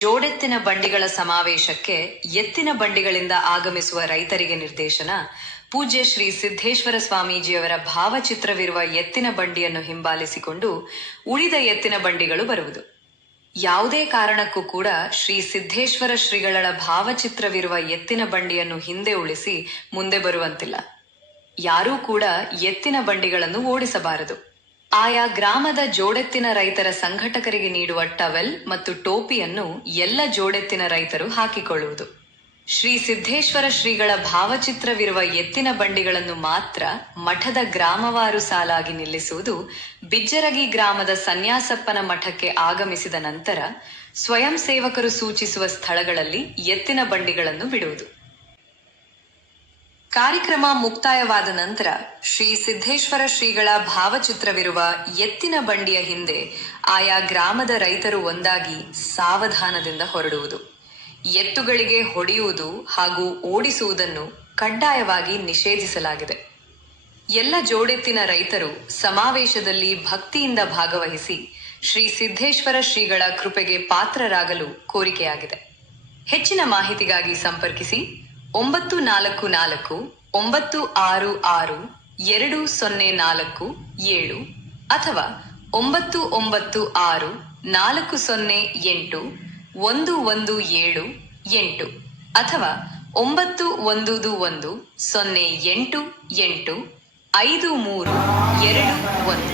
ಜೋಡೆತ್ತಿನ ಬಂಡಿಗಳ ಸಮಾವೇಶಕ್ಕೆ ಎತ್ತಿನ ಬಂಡಿಗಳಿಂದ ಆಗಮಿಸುವ ರೈತರಿಗೆ ನಿರ್ದೇಶನ. ಪೂಜ್ಯ ಶ್ರೀ ಸಿದ್ದೇಶ್ವರ ಸ್ವಾಮೀಜಿಯವರ ಭಾವಚಿತ್ರವಿರುವ ಎತ್ತಿನ ಬಂಡಿಯನ್ನು ಹಿಂಬಾಲಿಸಿಕೊಂಡು ಉಳಿದ ಎತ್ತಿನ ಬಂಡಿಗಳು ಬರುವುದು. ಯಾವುದೇ ಕಾರಣಕ್ಕೂ ಕೂಡ ಶ್ರೀ ಸಿದ್ದೇಶ್ವರ ಶ್ರೀಗಳ ಭಾವಚಿತ್ರವಿರುವ ಎತ್ತಿನ ಬಂಡಿಯನ್ನು ಹಿಂದೆ ಉಳಿಸಿ ಮುಂದೆ ಬರುವಂತಿಲ್ಲ. ಯಾರೂ ಕೂಡ ಎತ್ತಿನ ಬಂಡಿಗಳನ್ನು ಓಡಿಸಬಾರದು. ಆಯಾ ಗ್ರಾಮದ ಜೋಡೆತ್ತಿನ ರೈತರ ಸಂಘಟಕರಿಗೆ ನೀಡುವ ಟವೆಲ್ ಮತ್ತು ಟೋಪಿಯನ್ನು ಎಲ್ಲ ಜೋಡೆತ್ತಿನ ರೈತರು ಹಾಕಿಕೊಳ್ಳುವುದು. ಶ್ರೀ ಸಿದ್ದೇಶ್ವರ ಶ್ರೀಗಳ ಭಾವಚಿತ್ರವಿರುವ ಎತ್ತಿನ ಬಂಡಿಗಳನ್ನು ಮಾತ್ರ ಮಠದ ಗ್ರಾಮವಾರು ಸಾಲಾಗಿ ನಿಲ್ಲಿಸುವುದು ಬಿಜ್ಜರಗಿ ಗ್ರಾಮದ ಸನ್ಯಾಸಪ್ಪನ ಮಠಕ್ಕೆ ಆಗಮಿಸಿದ ನಂತರ ಸ್ವಯಂ ಸೇವಕರು ಸೂಚಿಸುವ ಸ್ಥಳಗಳಲ್ಲಿ ಎತ್ತಿನ ಬಂಡಿಗಳನ್ನು ಬಿಡುವುದು. ಕಾರ್ಯಕ್ರಮ ಮುಕ್ತಾಯವಾದ ನಂತರ ಶ್ರೀ ಸಿದ್ದೇಶ್ವರ ಶ್ರೀಗಳ ಭಾವಚಿತ್ರವಿರುವ ಎತ್ತಿನ ಬಂಡಿಯ ಹಿಂದೆ ಆಯಾ ಗ್ರಾಮದ ರೈತರು ಒಂದಾಗಿ ಸಾವಧಾನದಿಂದ ಹೊರಡುವುದು. ಎತ್ತುಗಳಿಗೆ ಹೊಡೆಯುವುದು ಹಾಗೂ ಓಡಿಸುವುದನ್ನು ಕಡ್ಡಾಯವಾಗಿ ನಿಷೇಧಿಸಲಾಗಿದೆ. ಎಲ್ಲ ಜೋಡೆತ್ತಿನ ರೈತರು ಸಮಾವೇಶದಲ್ಲಿ ಭಕ್ತಿಯಿಂದ ಭಾಗವಹಿಸಿ ಶ್ರೀ ಸಿದ್ದೇಶ್ವರ ಶ್ರೀಗಳ ಕೃಪೆಗೆ ಪಾತ್ರರಾಗಲು ಕೋರಿಕೆಯಾಗಿದೆ. ಹೆಚ್ಚಿನ ಮಾಹಿತಿಗಾಗಿ ಸಂಪರ್ಕಿಸಿ ಒಂಬತ್ತು ನಾಲ್ಕು ನಾಲ್ಕು, ಒಂಬತ್ತು ಆರು ಆರು, ಎರಡು ಸೊನ್ನೆ ನಾಲ್ಕು, ಏಳು ಅಥವಾ ಒಂಬತ್ತು ಒಂಬತ್ತು ಆರು ನಾಲ್ಕು ಸೊನ್ನೆ ಎಂಟು, ಒಂದು ಒಂದು ಏಳು ಎಂಟು ಅಥವಾ ಒಂಬತ್ತು ಒಂದು ಒಂದು ಸೊನ್ನೆ ಎಂಟು ಎಂಟು ಐದು ಮೂರು ಎರಡು ಒಂದು.